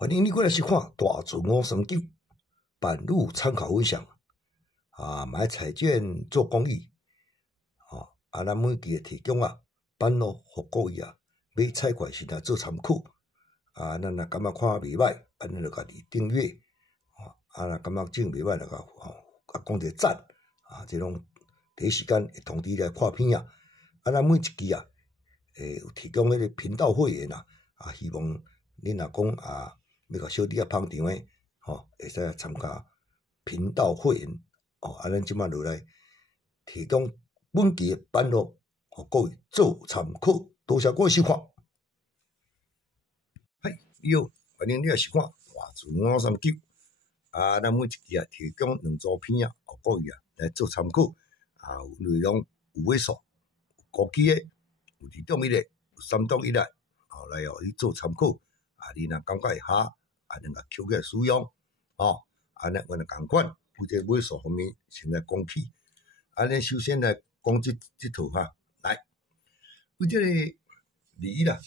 欢迎你过来收看大自我三九版路参考分享买彩券做公益咱每期的提供版路互各位买彩券时做参考咱若感觉看袂歹，咱就家己订阅若感觉真袂歹就讲一个赞这种第一时间会通知你来看片咱每一期有提供迄个频道会员希望恁若讲要甲小弟捧场的会使来参加频道会员咱即摆落来提供本期的版路互各位做参考，多谢各位收看。嗨，你好，欢迎你来收看大自我三九咱每一期提供2组片互各位来做参考有内容有尾数，有高期的，有2档1的，有3档1的来互你做参考你若感觉会合咱甲捡起来使用咱阮就共款为这尾数方面先来讲起咱首先来讲这套来为这个梨啦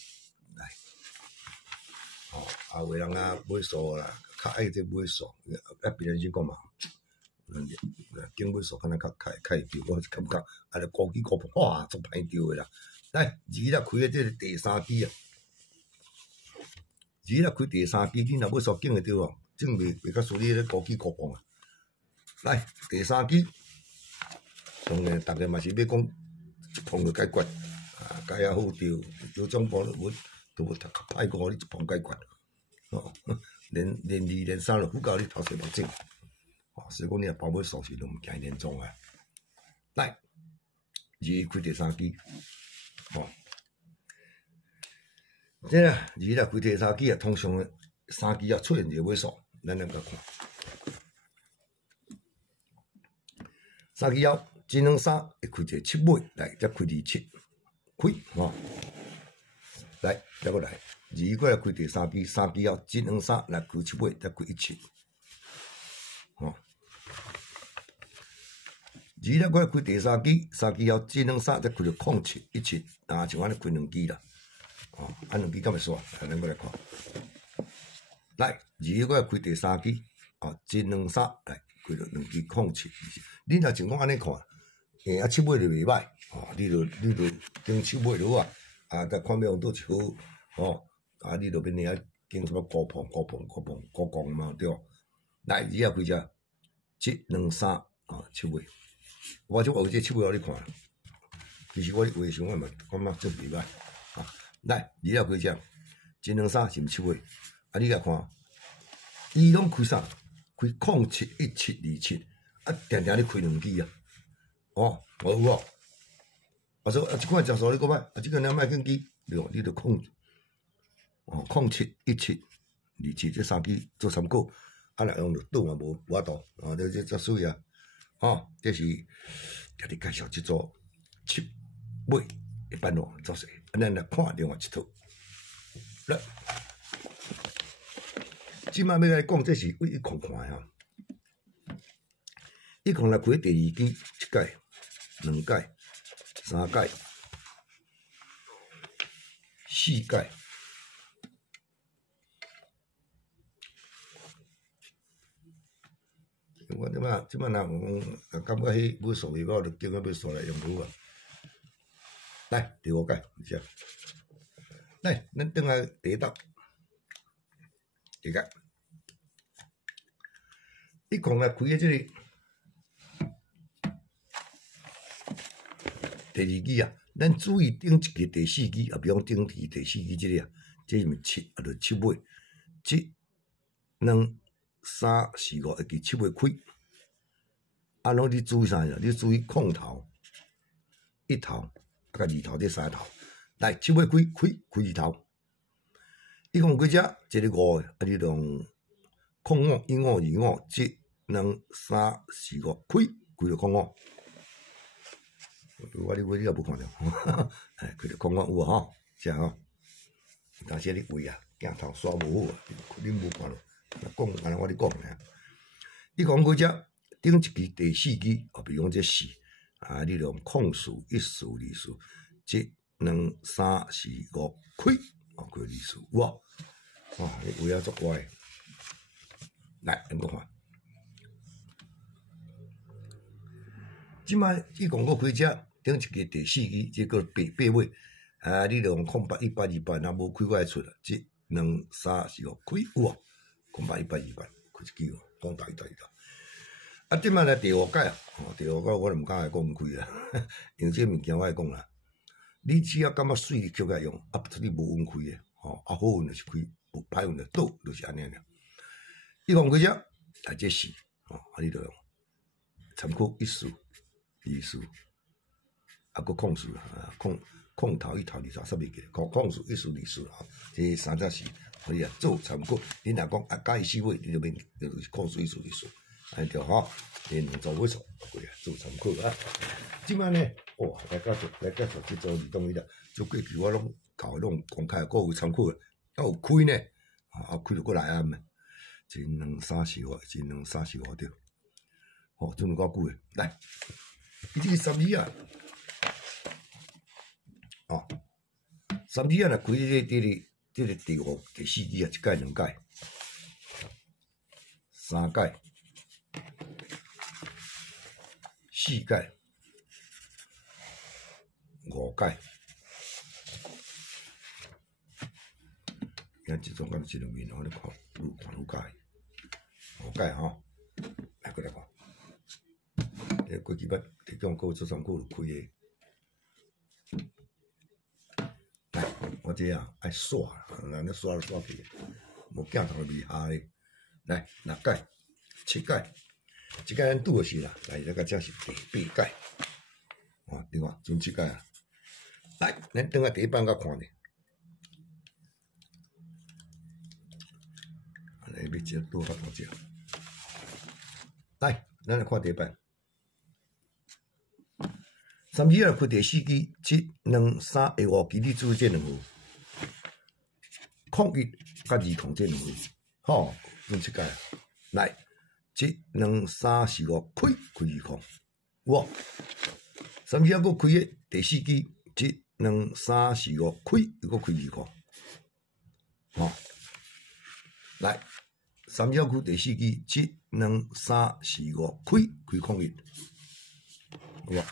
来有的人尾数啦较爱这尾数别人先讲嘛经尾数可能较会丢我感觉就高起高碰哇足歹丢的啦来2啦开这第3支2啦开第3支你若尾数紧会着正袂甲输你咧高起高碰来第3支当然大家嘛是要讲一碰就解决解好着有种波我都无读较歹过你一碰解决连2连3就副教你头洗目镜所以讲你包尾数是都毋惊严重来2开第3支这啦2啦开第3支通常3支出现一个尾数咱来甲看3支后这两3会开一个7尾来再开27开来再过来2过来开第3支3支后这两3来开7尾再开172啦过来开第3支3支后这两3再开着07 17像安尼开2支啦2支敢会煞咱过来看来2过来开第3支这两3来开着2支07你若情况安尼看7尾就袂歹你就经7尾落再看要用倒一好你就免经什么高碰嘛对来2开遮这两37尾我即有这7尾互你看其实我画上我嘛感觉真袂歹来2开遮这两3是毋7尾你甲看伊拢开啥开07 17 27定定咧开2支有所以即款食数你讲歹即个你莫紧记你就07 17 27这3支做参考若用着倒嘛无法度这水这是甲你介绍即组7尾的版路做势咱来看另外一套来即摆要来讲这是为一空看一空来开第2支1届2届3届4届我即摆若感觉迄尾数袂够就叫尾数来用好来第5届来咱转来第1档第1届一空来开即个第2支咱注意顶一个第4支比方顶第4支这个这是7就7尾这2 3 4 5会记7尾开拢你注意啥你注意空头1头甲2头这3头来7尾开2头一共几只这个5个你用05 15 25这2 3 4 5开着05我你也无看到开着05有是但是你位镜头刷无好你无看到讲安尼我咧讲你讲几只顶一支第4支比方这4你就用04 14 24这2 3 4 5开开24有你位啊足乖。来，咱个看，即摆伊共我开只顶一支第4支，这个八尾，你着用081828，若无开我会出啦，1、2、3、4、5开有啊，081828开一支哦，讲大啦。啊，即摆来第5届啊，第5届我就毋敢来讲毋开啦，因为这物件我爱讲啦，你只要感觉水你捡来用，啊，你无运开诶，啊好运就是开，无歹运就倒，就是安尼尔。伊讲开只来这是，你着用参考一数、二数，啊，佫空数啦，空头一头二头煞袂记，空数一数二数这三只是可以啊做参考。你若讲啊介意4尾，你就免就是空数一数二数。安着吼，你两组尾数过来做参考啊。即摆呢，哇，来介绍即组移动伊啦，做过去我拢搞拢公开个有参考个，啊有开呢，开就过来啊嘛，一两三四五，一两三四五对，准有够久个，来，伊这个12啊，12啊，若开这个第5、第4支啊，1届、2届、3届。4届、5届，像这种敢这两面，我你看，愈看愈介意。5届吼，来过来看，这过去捌提供各位做参考就开个。来，我这啊爱刷，咱刷来刷去，无镜头厉害咧。来，6届、7届。即届咱拄的是啦，来，这个才是第8届，你看，剩7届啊。来，咱等下第一版甲看咧。来，要只多较大只。来，咱来看第一版。32啊，开第4支，7、2、3、下5支，你注意这两号，01甲20这两号，剩7届。来。1、2、3、4、5开2空，哇！32啊，佫开个第4支，1、2、3、4、5开，又佫开2空，来，32啊开第4支，1、2、3、4、5开空1，哇！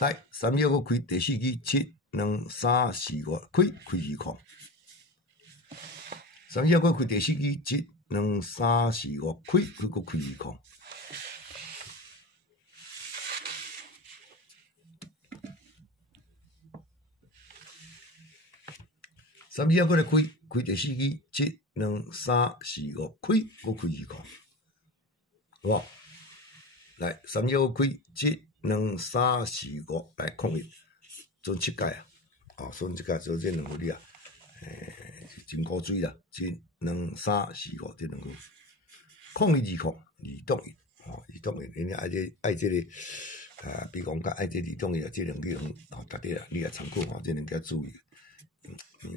来，32啊佫开第4支，1、2、3、4、5开2空，32啊佫开第4支，1、2、3、4、5开，佫开2空。32啊，佫来开第4支，1、2、3、4、5开，佫开2空。哇！来，32啊开1、2、3、4、5来空1，剩7届啊！剩7届做这两个哩啊，真古水啦！1、2、3、4、5这两个，空2空2动1，2动1，人家爱这个比如讲较爱这2动1啊，这两个人大家啊，你也参考这两个注意。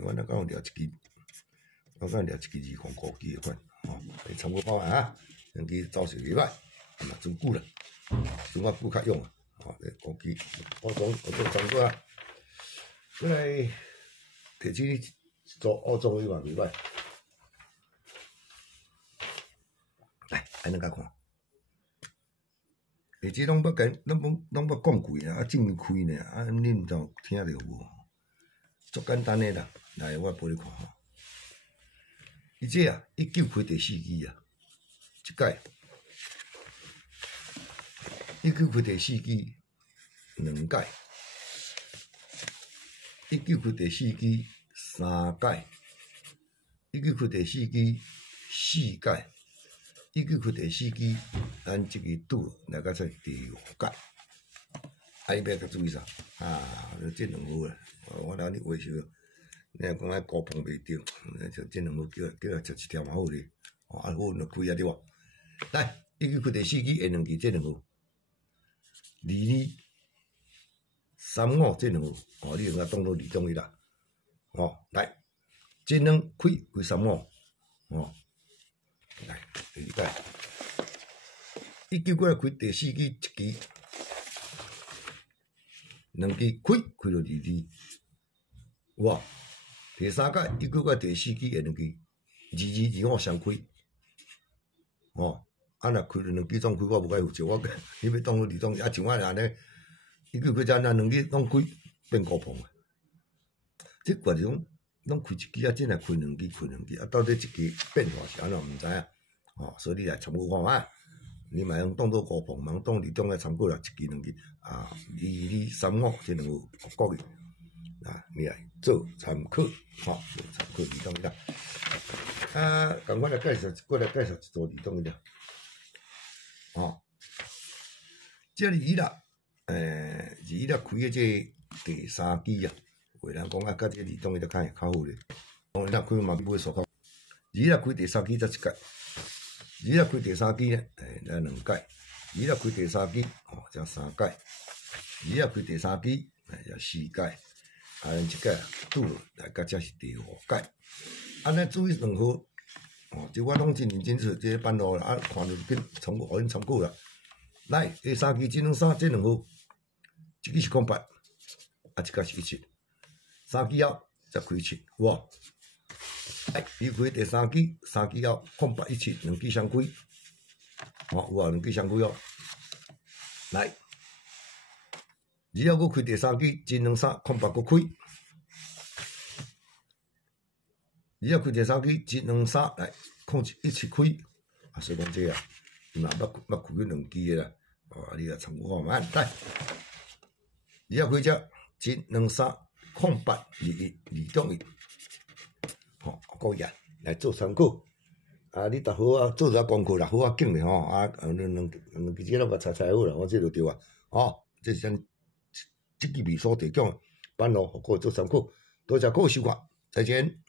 我那讲聊一支，我讲聊一支2空5支的款，你参考包啊，两支走势袂歹，真久啦，算我久较用啊，5支我做参考啊，过来提起做澳洲的嘛袂歹，来安尼甲看，而且拢要讲过啊，正开呢，你毋知有听着无？足简单的啦，来我陪你看吼。伊这啊，19开第4支啊，1届；19开第4支2届；19开第4支3届；19开第4支4届；19开第4支，咱即个拄来到才第5届。伊要甲注意啥？这两号啦，我拿你话说，你若讲高碰袂着，就这两号叫来食一条嘛好哩，好就开啊对无？来，19开第4支下2支这两号，22、35这两号，你用甲当做2动1啦，来，这两开35，来第2届，19过来开第4支1支。2支开了2支，哇！第三届伊搁个第四季下两支，2225双开，哦，啊若开两支总开，我无该负责，你要当2种，啊像我安尼，伊搁只那两支拢开变高碰啊，即个是讲拢开一支啊，真系开两支，啊到底一支变化是安怎毋知影，哦，所以你来参考看卖。你嘛用当做高碰，嘛当2种来参考啦，1支2支啊，2235这两个月啊，你来做参考，吼，做参考2种啦。啊，共我来介绍，过来介绍一组2种啦。哦，这里啦，开的这第3期啊，有人讲啊，甲这2种伊就较好咧。哦，咱开嘛比买数较。开第3期才1届。开第3期咧，咱2届；开第3期，哦，才3届；开第3期，才4届。啊，咱即届拄来甲才是第5届。安尼注意2号，哦，即我拢真认真做即个版路啦，啊，看着紧参考，互恁参考啦。来，第3期智能衫这2号，一支是08，啊，一支是17，3期后才开7，有无？伊开第3期后08、17两支相开，哦，有啊，两支相开哦。来，然后佫开第3期智能衫08佫开，然后开第3期智能衫来17开，啊，所以讲这啊，伊嘛捌开过2支的啦，哦，你来参考看卖，来，然后开只智能衫0821种伊。吼，个人来做参考。啊，你逐好啊，做下功课啦，好啊，紧咧吼。啊，两支这拢甲猜好啦，我这就对啊。哦，这是咱即期秘书提供版路，互各位做参考。多谢各位收看，再见。